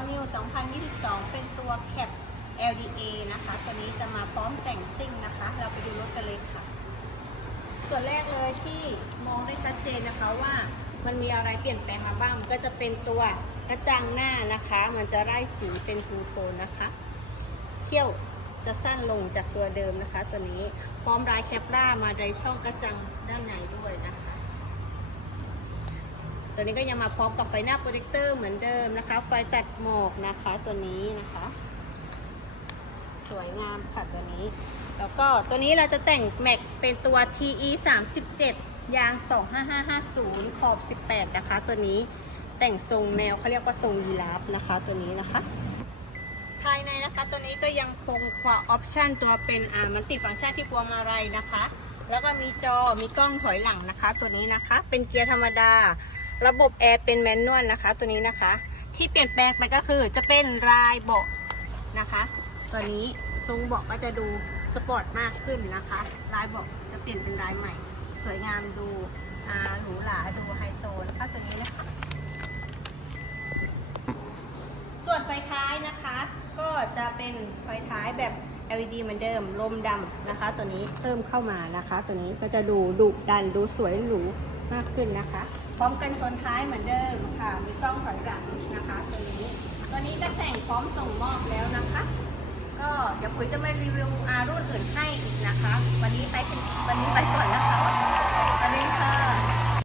2 เป็นตัวแคป LDA นะคะ ตัวนี้จะมาพร้อมแต่งซิ่งนะคะ เราไปดูรถกันเลยค่ะ ส่วนแรกเลยที่มองได้ชัดเจนนะคะว่ามันมีอะไรเปลี่ยนแปลงมาบ้าง มันก็จะเป็นตัวกระจังหน้านะคะ มันจะไล่สีเป็นทูโทนนะคะเที่ยวจะสั้นลงจากตัวเดิมนะคะ ตัวนี้พร้อมรายแคปล่ามาในช่องกระจังด้านในด้วยนะคะ ตัวนี้ก็ยังมาพร้อมกับไฟหน้าโปรเจคเตอร์เหมือนเดิมนะคะ ไฟตัดหมอกนะคะตัวนี้นะคะ สวยงามค่ะตัวนี้ แล้วก็ตัวนี้เราจะแต่งแม็กเป็นตัว TE 37ยาง 25550 ขอบ 18 นะคะ ตัวนี้แต่งทรงแนวเขาเรียกว่าทรงยีราฟนะคะ ตัวนี้นะคะภายในนะคะตัวนี้ก็ยังคงความออปชันตัวเป็นอ่ามันติฟังก์ชันที่พวงมาลัยนะคะ แล้วก็มีจอมีกล้องถอยหลังนะคะ ตัวนี้นะคะ เป็นเกียร์ธรรมดา ระบบแอร์เป็นแมนนวลนะคะ ตัวนี้นะคะ ที่เปลี่ยนแปลงไปก็คือจะเป็นลายเบาะนะคะ ตัวนี้ทรงเบาะก็จะดูสปอร์ตมากขึ้นนะคะ ลายเบาะจะเปลี่ยนเป็นลายใหม่ สวยงามดูหรูหราดูไฮโซนะคะตัวนี้นะคะส่วนไฟท้ายนะคะ ก็จะเป็นไฟท้ายแบบ LED เหมือนเดิมลมดำนะคะ ตัวนี้เพิ่มเข้ามานะคะ ตัวนี้ก็จะดูดุดันดูสวยหรูมากขึ้นนะคะ พร้อมกันชนท้ายเหมือนเดิมค่ะมีกล้องถอยหลังนะคะตัวนี้ ตัวนี้ก็แต่งพร้อมส่งมอบแล้วนะคะ ก็เดี๋ยวปุ๋ยจะมารีวิวอารุ่นอื่นให้อีกนะคะ วันนี้ไปเป็น